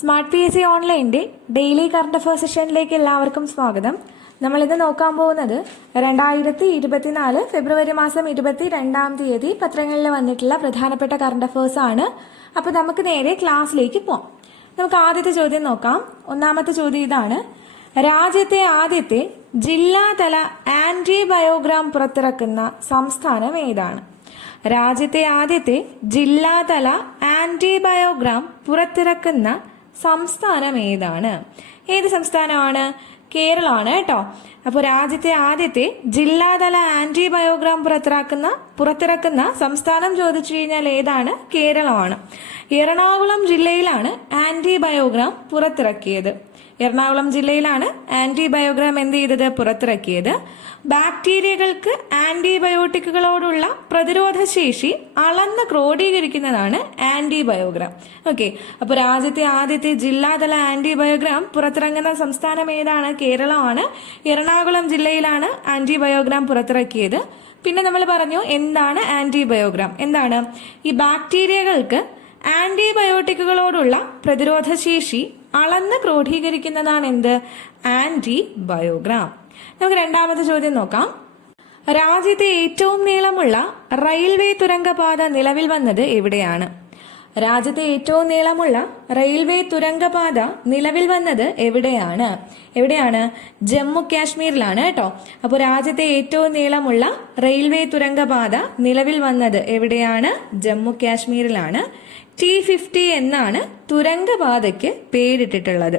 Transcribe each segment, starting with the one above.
Smart P S C ഓൺലൈന്റെ daily current affair സെഷനിലേക്ക് എല്ലാവർക്കും സ്വാഗതം. നമ്മളിന്ന് നോക്കാൻ പോകുന്നത് രണ്ടായിരത്തി ഇരുപത്തിനാല് ഫെബ്രുവരി മാസം ഇരുപത്തി രണ്ടാം തീയതി പത്രങ്ങളിൽ വന്നിട്ടുള്ള പ്രധാനപ്പെട്ട കറണ്ട് അഫയേഴ്സ് ആണ്. അപ്പോൾ നമുക്ക് നേരെ ക്ലാസ്സിലേക്ക് പോകാം നമുക്ക് ആദ്യത്തെ ചോദ്യം നോക്കാം. ഒന്നാമത്തെ ചോദ്യം ഇതാണ്. രാജ്യത്തെ ആദ്യത്തെ ജില്ലാതല ആന്റിബയോഗ്രാം പുറത്തിറക്കുന്ന സംസ്ഥാനം ഏതാണ്? രാജ്യത്തെ ആദ്യത്തെ ജില്ലാതല ആന്റിബയോഗ്രാം പുറത്തിറക്കുന്ന സംസ്ഥാനം ഏതാണ് ഏത് സംസ്ഥാനമാണ്? കേരളമാണ് കേട്ടോ. അപ്പോൾ രാജ്യത്തെ ആദ്യത്തെ ജില്ലാതല ആന്റിബയോഗ്രാം പുറത്തിറക്കുന്ന പുറത്തിറക്കുന്ന സംസ്ഥാനം ചോദിച്ചു കഴിഞ്ഞാൽ ഏതാണ്? കേരളമാണ്. എറണാകുളം ജില്ലയിലാണ് ആന്റിബയോഗ്രാം പുറത്തിറക്കിയത്. എറണാകുളം ജില്ലയിലാണ് ആന്റിബയോഗ്രാം എന്ത് ചെയ്തത്? പുറത്തിറക്കിയത്. ബാക്ടീരിയകൾക്ക് ആന്റിബയോട്ടിക്കുകളോടുള്ള പ്രതിരോധ ശേഷി അളന്ന് ക്രോഡീകരിക്കുന്നതാണ് ആന്റിബയോഗ്രാം. ഓക്കെ അപ്പോൾ രാജ്യത്തെ ആദ്യത്തെ ജില്ലാതല ആന്റിബയോഗ്രാം പുറത്തിറങ്ങുന്ന സംസ്ഥാനം ഏതാണ്? കേരളമാണ്. എറണാകുളം ജില്ലയിലാണ് ആന്റിബയോഗ്രാം പുറത്തിറക്കിയത്. പിന്നെ നമ്മൾ പറഞ്ഞു എന്താണ് ആന്റിബയോഗ്രാം? എന്താണ്? ഈ ബാക്ടീരിയകൾക്ക് ആന്റിബയോട്ടിക്കുകളോടുള്ള പ്രതിരോധ ശേഷി അളന്ന് ക്രോഡീകരിക്കുന്നതാണ് എന്ത് ആന്റി ബയോഗ്രാം നമുക്ക് രണ്ടാമത്തെ ചോദ്യം നോക്കാം. രാജ്യത്തെ ഏറ്റവും നീളമുള്ള റെയിൽവേ തുരങ്കപാത നിലവിൽ വന്നത് എവിടെയാണ്? രാജ്യത്തെ ഏറ്റവും നീളമുള്ള റെയിൽവേ തുരങ്കപാത നിലവിൽ വന്നത് എവിടെയാണ്? എവിടെയാണ്? ജമ്മു കാശ്മീരിലാണ് കേട്ടോ. അപ്പോൾ രാജ്യത്തെ ഏറ്റവും നീളമുള്ള റെയിൽവേ തുരങ്കപാത നിലവിൽ വന്നത് എവിടെയാണ്? ജമ്മു കാശ്മീരിലാണ്. ടി ഫിഫ്റ്റി എന്നാണ് തുരങ്കപാതയ്ക്ക് പേരിട്ടിട്ടുള്ളത്.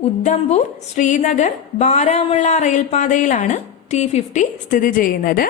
ഉദ്ധംപൂർ ശ്രീനഗർ ബാരാമുള്ള റെയിൽപാതയിലാണ് ടി ഫിഫ്റ്റി സ്ഥിതി ചെയ്യുന്നത്.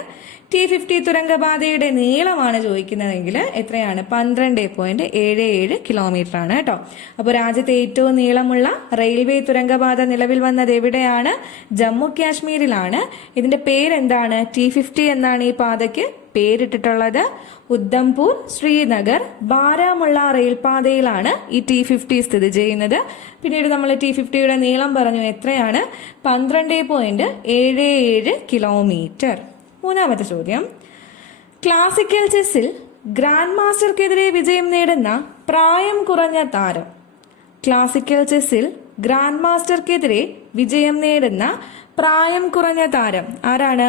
ടി ഫിഫ്റ്റി തുരങ്കപാതയുടെ നീളമാണ് ചോദിക്കുന്നതെങ്കിൽ എത്രയാണ്? പന്ത്രണ്ട് പോയിന്റ് ഏഴ് ഏഴ് കിലോമീറ്റർ ആണ് കേട്ടോ. അപ്പോൾ രാജ്യത്തെ ഏറ്റവും നീളമുള്ള റെയിൽവേ തുരങ്കപാത നിലവിൽ വന്നത് എവിടെയാണ്? ജമ്മു കാശ്മീരിലാണ്. ഇതിന്റെ പേരെന്താണ്? ടി ഫിഫ്റ്റി എന്നാണ് ഈ പാതയ്ക്ക് പേരിട്ടിട്ടുള്ളത് ഉദ്ധംപൂർ ശ്രീനഗർ ബാരാമുള്ള റെയിൽപാതയിലാണ് ഈ ടി ഫിഫ്റ്റി സ്ഥിതി ചെയ്യുന്നത്. പിന്നീട് നമ്മൾ ടി ഫിഫ്റ്റിയുടെ നീളം പറഞ്ഞു എത്രയാണ്? പന്ത്രണ്ട് പോയിന്റ് ഏഴ് ഏഴ് കിലോമീറ്റർ മൂന്നാമത്തെ ചോദ്യം. ക്ലാസിക്കൽ ചെസ്സിൽ ഗ്രാൻഡ് മാസ്റ്റർക്കെതിരെ വിജയം നേടുന്ന പ്രായം കുറഞ്ഞ താരം. ക്ലാസിക്കൽ ചെസ്സിൽ ഗ്രാൻഡ് മാസ്റ്റർക്കെതിരെ വിജയം നേടുന്ന പ്രായം കുറഞ്ഞ താരം ആരാണ്?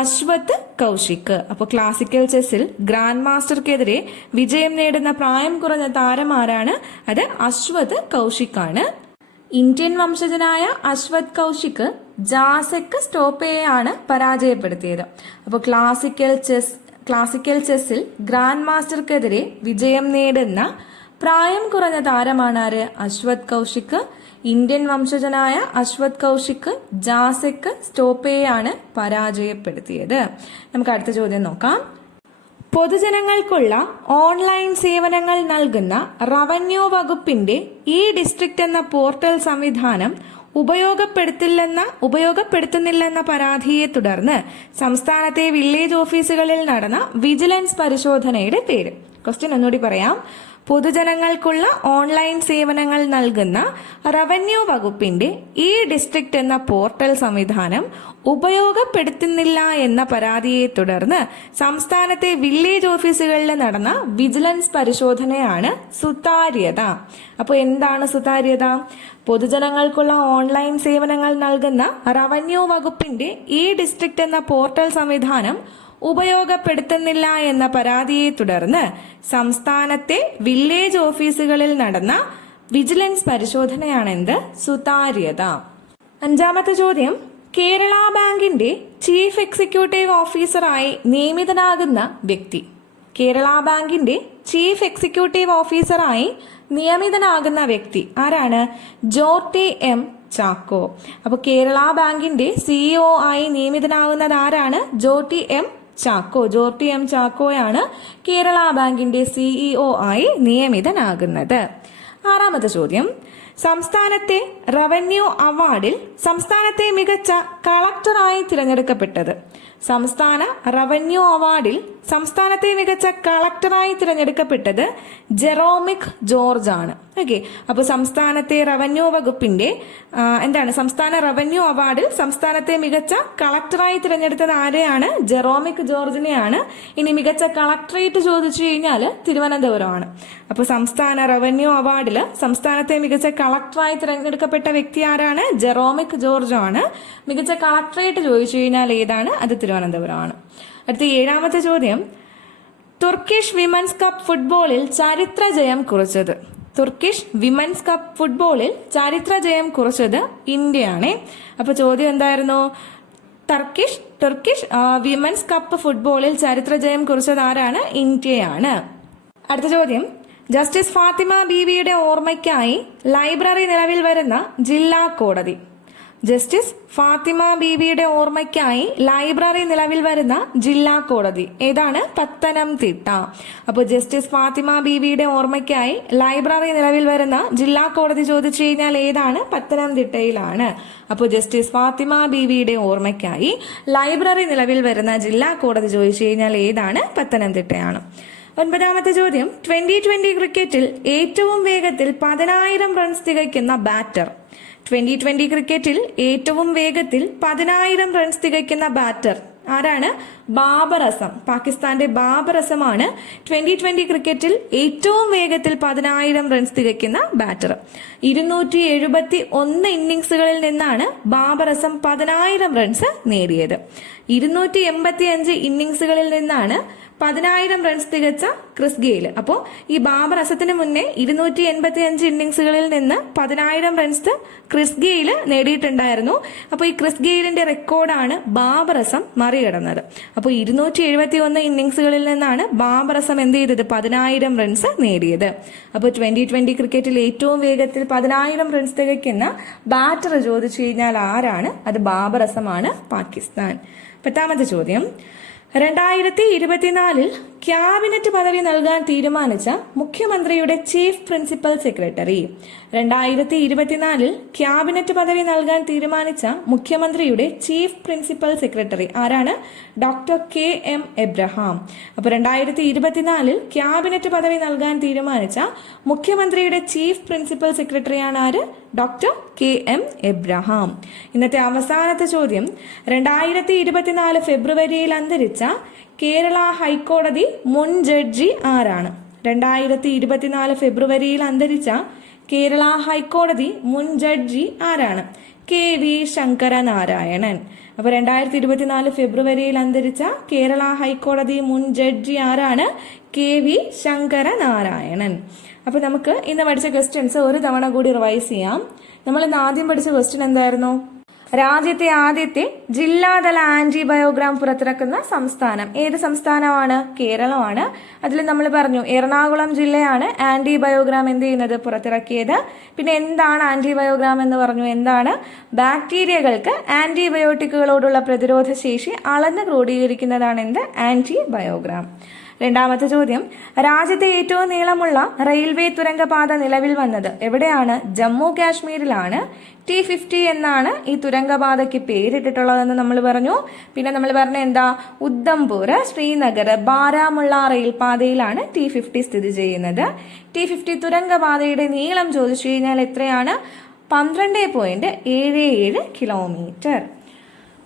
അശ്വത് കൗശിക്. അപ്പോൾ ക്ലാസിക്കൽ ചെസ്സിൽ ഗ്രാൻഡ് മാസ്റ്റർക്കെതിരെ വിജയം നേടുന്ന പ്രായം കുറഞ്ഞ താരമാരാണ് അത് അശ്വത് കൗശിക് ആണ് ഇന്ത്യൻ വംശജനായ അശ്വത് കൗശിക് ജാസെക്ക് സ്റ്റോപ്പയെയാണ് പരാജയപ്പെടുത്തിയത്. അപ്പോൾ ക്ലാസിക്കൽ ചെസ് ക്ലാസിക്കൽ ചെസ്സിൽ ഗ്രാൻഡ് മാസ്റ്റർക്കെതിരെ വിജയം നേടുന്ന പ്രായം കുറഞ്ഞ താരമാണ് ആര്? അശ്വത് കൗശിക്. ഇന്ത്യൻ വംശജനായ അശ്വത് കൗശിക് ജാസെക്ക് സ്റ്റോപ്പയെയാണ് പരാജയപ്പെടുത്തിയത്. നമുക്ക് അടുത്ത ചോദ്യം നോക്കാം. പൊതുജനങ്ങൾക്കുള്ള ഓൺലൈൻ സേവനങ്ങൾ നൽകുന്ന റവന്യൂ വകുപ്പിന്റെ ഇ ഡിസ്ട്രിക്ട് എന്ന പോർട്ടൽ സംവിധാനം ഉപയോഗപ്പെടുത്തില്ലെന്ന ഉപയോഗപ്പെടുത്തുന്നില്ലെന്ന പരാതിയെ തുടർന്ന് സംസ്ഥാനത്തെ വില്ലേജ് ഓഫീസുകളിൽ നടന്ന വിജിലൻസ് പരിശോധനയുടെ പേര്. ക്വസ്റ്റ്യൻ ഒന്നുകൂടി പറയാം. പൊതുജനങ്ങൾക്കുള്ള ഓൺലൈൻ സേവനങ്ങൾ നൽകുന്ന റവന്യൂ വകുപ്പിന്റെ ഇ ഡിസ്ട്രിക്ട് എന്ന പോർട്ടൽ സംവിധാനം ഉപയോഗപ്പെടുത്തുന്നില്ല എന്ന പരാതിയെ തുടർന്ന് സംസ്ഥാനത്തെ വില്ലേജ് ഓഫീസുകളിൽ നടന്ന വിജിലൻസ് പരിശോധനയാണ് സുതാര്യത. അപ്പോൾ എന്താണ് സുതാര്യത? പൊതുജനങ്ങൾക്കുള്ള ഓൺലൈൻ സേവനങ്ങൾ നൽകുന്ന റവന്യൂ വകുപ്പിന്റെ ഇ ഡിസ്ട്രിക്ട് എന്ന പോർട്ടൽ സംവിധാനം ഉപയോഗപ്പെടുത്തുന്നില്ല എന്ന പരാതിയെ തുടർന്ന് സംസ്ഥാനത്തെ വില്ലേജ് ഓഫീസുകളിൽ നടന്ന വിജിലൻസ് പരിശോധനയാണെന്ത്? സുതാര്യത. അഞ്ചാമത്തെ ചോദ്യം. കേരള ബാങ്കിന്റെ ചീഫ് എക്സിക്യൂട്ടീവ് ഓഫീസറായി നിയമിതനാകുന്ന വ്യക്തി. കേരള ബാങ്കിന്റെ ചീഫ് എക്സിക്യൂട്ടീവ് ഓഫീസറായി നിയമിതനാകുന്ന വ്യക്തി ആരാണ്? ജോർട്ടി എം. ചാക്കോ. അപ്പോൾ കേരള ബാങ്കിന്റെ സിഇഒ ആയി നിയമിതനാകുന്നത് ആരാണ്? ജോർട്ടി എം. ചാക്കോ ജോർട്ടി എം ചാക്കോയാണ് കേരള ബാങ്കിന്റെ സിഇഒ ആയി നിയമിതനാകുന്നത്. ആറാമത്തെ ചോദ്യം. സംസ്ഥാനത്തെ റവന്യൂ അവാർഡിൽ സംസ്ഥാനത്തെ മികച്ച കളക്ടറായി തിരഞ്ഞെടുക്കപ്പെട്ടത്. സംസ്ഥാന റവന്യൂ അവാർഡിൽ സംസ്ഥാനത്തെ മികച്ച കളക്ടറായി തിരഞ്ഞെടുക്കപ്പെട്ടത് ജെറോമിക് ജോർജ് ആണ്. ഓക്കെ. അപ്പോൾ സംസ്ഥാനത്തെ റവന്യൂ വകുപ്പിന്റെ എന്താണ്? സംസ്ഥാന റവന്യൂ അവാർഡിൽ സംസ്ഥാനത്തെ മികച്ച കളക്ടറായി തിരഞ്ഞെടുത്തത് ആരെയാണ്? ജെറോമിക് ജോർജിനെയാണ്. ഇനി മികച്ച കളക്ടറേറ്റ് ചോദിച്ചു കഴിഞ്ഞാൽ തിരുവനന്തപുരമാണ്. അപ്പോൾ സംസ്ഥാന റവന്യൂ അവാർഡിൽ സംസ്ഥാനത്തെ മികച്ച കളക്ടറായി തിരഞ്ഞെടുക്കപ്പെട്ട വ്യക്തി ആരാണ്? ജെറോമിക് ജോർജ് ആണ്. മികച്ച കളക്ടറേറ്റ് ചോദിച്ചു കഴിഞ്ഞാൽ ഏതാണ്? അത് തിരുവനന്തപുരമാണ്. അടുത്ത ഏഴാമത്തെ ചോദ്യം. തുർക്കിഷ് വിമൻസ് കപ്പ് ഫുട്ബോളിൽ ചരിത്ര ജയം കുറിച്ചത്. തുർക്കിഷ് വിമൻസ് കപ്പ് ഫുട്ബോളിൽ ചരിത്ര ജയം കുറിച്ചത് ഇന്ത്യയാണ്. അപ്പൊ ചോദ്യം എന്തായിരുന്നു? ടർക്കിഷ് ടർക്കിഷ് വിമൻസ് കപ്പ് ഫുട്ബോളിൽ ചരിത്ര ജയം കുറിച്ചത് ആരാണ്? ഇന്ത്യയാണ്. അടുത്ത ചോദ്യം. ജസ്റ്റിസ് ഫാത്തിമ ബീവിയുടെ ഓർമ്മയ്ക്കായി ലൈബ്രറി നിലവിൽ വരുന്ന ജില്ലാ കോടതി. ജസ്റ്റിസ് ഫാത്തിമ ബീബിയുടെ ഓർമ്മയ്ക്കായി ലൈബ്രറി നിലവിൽ വരുന്ന ജില്ലാ കോടതി. ഏതാണ്? പത്തനംതിട്ട. അപ്പോൾ ജസ്റ്റിസ് ഫാത്തിമ ബീബിയുടെ ഓർമ്മയ്ക്കായി ലൈബ്രറി നിലവിൽ വരുന്ന ജില്ലാ കോടതി ചോദിച്ചു കഴിഞ്ഞാൽ ഏതാണ്? പത്തനംതിട്ടയിലാണ്. അപ്പോൾ ജസ്റ്റിസ് ഫാത്തിമ ബീബിയുടെ ഓർമ്മയ്ക്കായി ലൈബ്രറി നിലവിൽ വരുന്ന ജില്ലാ കോടതി ചോദിച്ചു കഴിഞ്ഞാൽ ഏതാണ്? പത്തനംതിട്ടയാണ്. ഒൻപതാമത്തെ ചോദ്യം. ട്വന്റി ട്വന്റി ക്രിക്കറ്റിൽ ഏറ്റവും വേഗത്തിൽ പതിനായിരം റൺസ് തികയ്ക്കുന്ന ബാറ്റർ. ട്വന്റി ട്വന്റി ക്രിക്കറ്റിൽ ഏറ്റവും വേഗത്തിൽ പതിനായിരം റൺസ് തികയ്ക്കുന്ന ബാറ്റർ ആരാണ്? ബാബർ അസം പാകിസ്ഥാന്റെ ബാബർ അസമാണ് ട്വന്റി ട്വന്റി ക്രിക്കറ്റിൽ ഏറ്റവും വേഗത്തിൽ പതിനായിരം റൺസ് തികയ്ക്കുന്ന ബാറ്റർ ഇരുന്നൂറ്റി എഴുപത്തി ഒന്ന് ഇന്നിംഗ്സുകളിൽ നിന്നാണ് ബാബർ അസം പതിനായിരം റൺസ് നേടിയത്. ഇരുന്നൂറ്റി എൺപത്തി അഞ്ച് ഇന്നിംഗ്സുകളിൽ നിന്നാണ് പതിനായിരം റൺസ് തികച്ച ക്രിസ് ഗെയിൽ അപ്പോൾ ഈ ബാബർ അസത്തിന് മുന്നേ ഇരുന്നൂറ്റി എൺപത്തി അഞ്ച് ഇന്നിങ്സുകളിൽ നിന്ന് പതിനായിരം റൺസ് ക്രിസ് ഗെയിൽ നേടിയിട്ടുണ്ടായിരുന്നു. അപ്പോൾ ഈ ക്രിസ് ഗെയിലിന്റെ റെക്കോർഡാണ് ബാബർ അസം മറികടന്നത്. അപ്പോൾ ഇരുന്നൂറ്റി എഴുപത്തി ഒന്ന് ഇന്നിങ്സുകളിൽ നിന്നാണ് ബാബർ അസം എന്ത് ചെയ്തത്? പതിനായിരം റൺസ് നേടിയത്. അപ്പോൾ ട്വന്റി ട്വന്റി ക്രിക്കറ്റിൽ ഏറ്റവും വേഗത്തിൽ പതിനായിരം റൺസ് തികയ്ക്കുന്ന ബാറ്റർ ചോദിച്ചു കഴിഞ്ഞാൽ ആരാണ്? അത് ബാബർ അസമാണ് പാകിസ്ഥാൻ. പത്താമത്തെ ചോദ്യം. രണ്ടായിരത്തി ഇരുപത്തിനാലിൽ ക്യാബിനറ്റ് പദവി നൽകാൻ തീരുമാനിച്ച മുഖ്യമന്ത്രിയുടെ ചീഫ് പ്രിൻസിപ്പൽ സെക്രട്ടറി. രണ്ടായിരത്തി ഇരുപത്തിനാലിൽ ക്യാബിനറ്റ് പദവി നൽകാൻ തീരുമാനിച്ച മുഖ്യമന്ത്രിയുടെ ചീഫ് പ്രിൻസിപ്പൽ സെക്രട്ടറി ആരാണ്? Doctor K M Abraham. അപ്പൊ രണ്ടായിരത്തി ഇരുപത്തിനാലിൽ ക്യാബിനറ്റ് പദവി നൽകാൻ തീരുമാനിച്ച മുഖ്യമന്ത്രിയുടെ ചീഫ് പ്രിൻസിപ്പൽ സെക്രട്ടറിയാണ് ആര്? Doctor K M Abraham. ഇന്നത്തെ അവസാനത്തെ ചോദ്യം. രണ്ടായിരത്തി ഇരുപത്തിനാല് ഫെബ്രുവരിയിൽ അന്തരിച്ച കേരള ഹൈക്കോടതി മുൻ ജഡ്ജി ആരാണ്? രണ്ടായിരത്തി ഇരുപത്തിനാല് ഫെബ്രുവരിയിൽ അന്തരിച്ച കേരള ഹൈക്കോടതി മുൻ ജഡ്ജി ആരാണ്? K V Sankaranarayanan. അപ്പൊ രണ്ടായിരത്തി ഇരുപത്തിനാല് ഫെബ്രുവരിയിൽ അന്തരിച്ച കേരള ഹൈക്കോടതി മുൻ ജഡ്ജി ആരാണ്? K V Sankaranarayanan. അപ്പൊ നമുക്ക് ഇന്ന് പഠിച്ച ക്വസ്റ്റ്യൻസ് ഒരു തവണ കൂടി റിവൈസ് ചെയ്യാം. നമ്മൾ ഇന്ന് ആദ്യം പഠിച്ച ക്വസ്റ്റ്യൻ എന്തായിരുന്നു? രാജ്യത്തെ ആദ്യത്തെ ജില്ലാതല ആന്റിബയോഗ്രാം പുറത്തിറക്കുന്ന സംസ്ഥാനം. ഏത് സംസ്ഥാനമാണ്? കേരളമാണ്. അതിൽ നമ്മൾ പറഞ്ഞു എറണാകുളം ജില്ലയാണ് ആന്റിബയോഗ്രാം എന്ത് ചെയ്യുന്നത്? പുറത്തിറക്കിയത്. പിന്നെ എന്താണ് ആന്റിബയോഗ്രാം എന്ന് പറഞ്ഞു? എന്താണ്? ബാക്ടീരിയകൾക്ക് ആന്റിബയോട്ടിക്കുകളോടുള്ള പ്രതിരോധ ശേഷി അളന്ന് ക്രോഡീകരിക്കുന്നതാണ് എന്ത്? ആന്റിബയോഗ്രാം. രണ്ടാമത്തെ ചോദ്യം. രാജ്യത്തെ ഏറ്റവും നീളമുള്ള റെയിൽവേ തുരങ്കപാത നിലവിൽ വന്നത് എവിടെയാണ്? ജമ്മു കാശ്മീരിലാണ്. ടി ഫിഫ്റ്റി എന്നാണ് ഈ തുരങ്കപാതയ്ക്ക് പേരിട്ടിട്ടുള്ളതെന്ന് നമ്മൾ പറഞ്ഞു. പിന്നെ നമ്മൾ പറഞ്ഞ എന്താ? ഉദ്ധംപൂർ ശ്രീനഗർ ബാരാമുള്ള റെയിൽപാതയിലാണ് ടി ഫിഫ്റ്റി സ്ഥിതി ചെയ്യുന്നത്. ടി ഫിഫ്റ്റി തുരങ്കപാതയുടെ നീളം ചോദിച്ചു കഴിഞ്ഞാൽ എത്രയാണ്? പന്ത്രണ്ട് പോയിന്റ് ഏഴ് ഏഴ് കിലോമീറ്റർ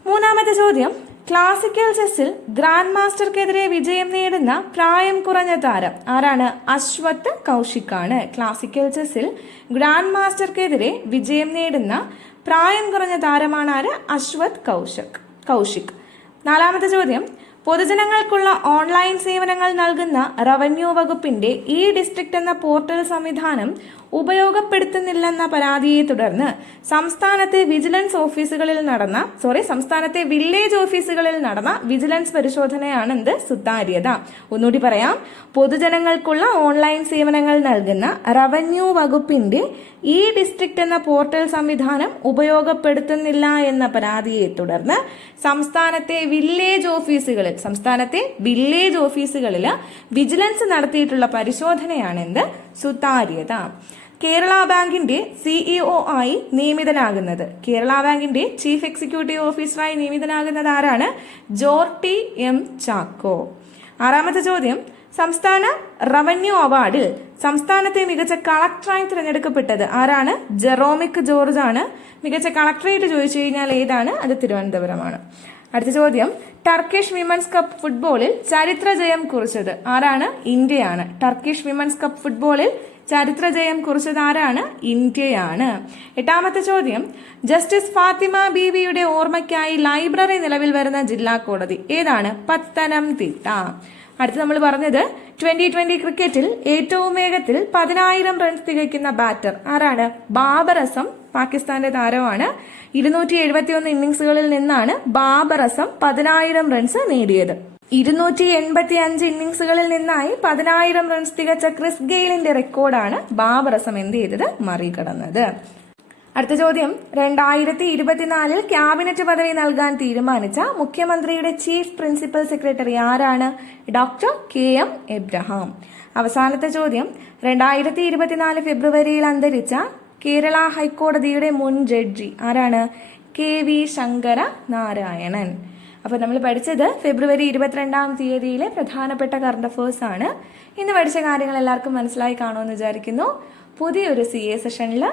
മൂന്നാമത്തെ ചോദ്യം. ക്ലാസിക്കൽ ചെസ്സിൽ ഗ്രാൻഡ് മാസ്റ്റർക്കെതിരെ വിജയം നേടുന്ന പ്രായം കുറഞ്ഞ താരം ആരാണ്? അശ്വത്ത് കൗശിക്കാണ്. ക്ലാസിക്കൽ ചെസ്സിൽ ഗ്രാൻഡ് മാസ്റ്റർക്കെതിരെ വിജയം നേടുന്ന പ്രായം കുറഞ്ഞ താരമാണ് ആര്? അശ്വത് കൗശിക് കൗശിക്. നാലാമത്തെ ചോദ്യം. പൊതുജനങ്ങൾക്കുള്ള ഓൺലൈൻ സേവനങ്ങൾ നൽകുന്ന റവന്യൂ വകുപ്പിന്റെ ഇ ഡിസ്ട്രിക്ട് എന്ന പോർട്ടൽ സംവിധാനം ഉപയോഗപ്പെടുത്തുന്നില്ലെന്ന പരാതിയെ തുടർന്ന് സംസ്ഥാനത്തെ വിജിലൻസ് ഓഫീസുകളിൽ നടന്ന സോറി സംസ്ഥാനത്തെ വില്ലേജ് ഓഫീസുകളിൽ നടന്ന വിജിലൻസ് പരിശോധനയാണ് എന്ത് സുതാര്യത. ഒന്നുകൂടി പറയാം. പൊതുജനങ്ങൾക്കുള്ള ഓൺലൈൻ സേവനങ്ങൾ നൽകുന്ന റവന്യൂ വകുപ്പിന്റെ ഇ ഡിസ്ട്രിക്ട് എന്ന പോർട്ടൽ സംവിധാനം ഉപയോഗപ്പെടുത്തുന്നില്ല എന്ന പരാതിയെ തുടർന്ന് സംസ്ഥാനത്തെ വില്ലേജ് ഓഫീസുകളിൽ സംസ്ഥാനത്തെ വില്ലേജ് ഓഫീസുകളിൽ വിജിലൻസ് നടത്തിയിട്ടുള്ള പരിശോധനയാണെന്ത് സുതാര്യത. കേരള ബാങ്കിന്റെ സിഇഒ ആയി നിയമിതനാകുന്നത്. കേരള ബാങ്കിന്റെ ചീഫ് എക്സിക്യൂട്ടീവ് ഓഫീസറായി നിയമിതനാകുന്നത് ആരാണ്? ജോർട്ടി എം ചാക്കോ. ആറാമത്തെ ചോദ്യം സംസ്ഥാന റവന്യൂ അവാർഡിൽ സംസ്ഥാനത്തെ മികച്ച കളക്ടറായി തിരഞ്ഞെടുക്കപ്പെട്ടത് ആരാണ്? ജെറോമിക് ജോർജ് ആണ് മികച്ച കളക്ടറേറ്റ് ചോദിച്ചു കഴിഞ്ഞാൽ ഏതാണ്? അത് തിരുവനന്തപുരമാണ്. അടുത്ത ചോദ്യം. ടർക്കിഷ് വിമൻസ് കപ്പ് ഫുട്ബോളിൽ ചരിത്ര ജയം കുറിച്ചത് ആരാണ്? ഇന്ത്യയാണ്. ടർക്കിഷ് വിമൻസ് കപ്പ് ഫുട്ബോളിൽ ചരിത്ര ജയം കുറിച്ചത് ആരാണ്? ഇന്ത്യയാണ്. എട്ടാമത്തെ ചോദ്യം. ജസ്റ്റിസ് ഫാത്തിമ ബീവിയുടെ ഓർമ്മയ്ക്കായി ലൈബ്രറി നിലവിൽ വരുന്ന ജില്ലാ കോടതി. ഏതാണ്? പത്തനംതിട്ട. അടുത്ത് നമ്മൾ പറഞ്ഞത് ട്വന്റി ട്വന്റി ക്രിക്കറ്റിൽ ഏറ്റവും വേഗത്തിൽ പതിനായിരം റൺസ് തികയ്ക്കുന്ന ബാറ്റർ ആരാണ്? ബാബർ അസം പാകിസ്ഥാന്റെ താരമാണ്. ഇരുന്നൂറ്റി എഴുപത്തി ഒന്ന് ഇന്നിംഗ്സുകളിൽ നിന്നാണ് ബാബർ അസം പതിനായിരം റൺസ് നേടിയത്. ഇരുന്നൂറ്റി എൺപത്തി അഞ്ച് ഇന്നിംഗ്സുകളിൽ നിന്നായി പതിനായിരം റൺസ് തികച്ച ക്രിസ് ഗെയിലിന്റെ റെക്കോർഡാണ് ബാബർ അസം എന്ത് ചെയ്തത്? മറികടന്നത്. അടുത്ത ചോദ്യം. രണ്ടായിരത്തി ഇരുപത്തിനാലിൽ ക്യാബിനറ്റ് പദവി നൽകാൻ തീരുമാനിച്ച മുഖ്യമന്ത്രിയുടെ ചീഫ് പ്രിൻസിപ്പൽ സെക്രട്ടറി ആരാണ്? Doctor K M Abraham. അവസാനത്തെ ചോദ്യം. രണ്ടായിരത്തി ഇരുപത്തിനാല് ഫെബ്രുവരിയിൽ അന്തരിച്ച കേരള ഹൈക്കോടതിയുടെ മുൻ ജഡ്ജി ആരാണ്? കെ വി ശങ്കര നാരായണൻ അപ്പോൾ നമ്മൾ പഠിച്ചത് ഫെബ്രുവരി ഇരുപത്തിരണ്ടാം തീയതിയിലെ പ്രധാനപ്പെട്ട കറണ്ട് അഫേഴ്സ് ആണ്. ഇന്ന് പഠിച്ച കാര്യങ്ങൾ എല്ലാവർക്കും മനസ്സിലായി കാണുമെന്ന് വിചാരിക്കുന്നു. പുതിയൊരു സി എ സെഷനിൽ